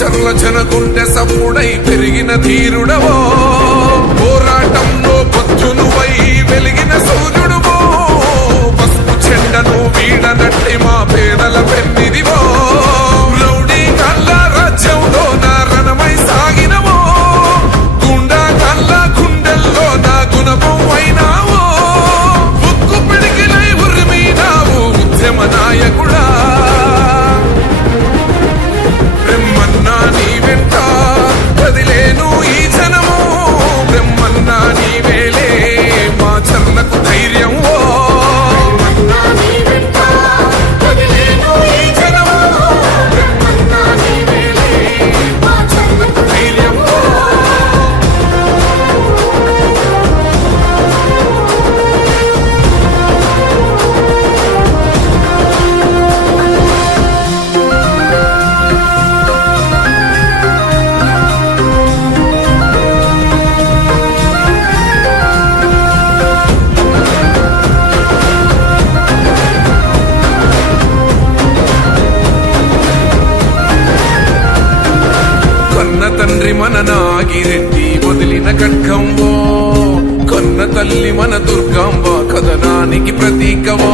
వీరుడవో మా చర్ల పెరిగిన ధీరుడవో. పోరాటంలో పొచ్చునువై వెలిగిన సూర్యుడువో. పసుపు చెండను వీడనట్టి మా పేదల పెన్నిదివో. రౌడీ కళ్ళ రాజ్యంలో నా రణమై సాగినవో. గుండా కళ్ళ గుండెల్లో నా గుణపం అయినావో ఉక్కు పిడికిలై ఉరిమినావు ఉద్యమ నాయకుడా. తండ్రి మన నాగిరెడ్డి వదిలిన ఖడ్గంవో కన్న తల్లి మన దుర్గాంబ కథనానికి ప్రతీకవో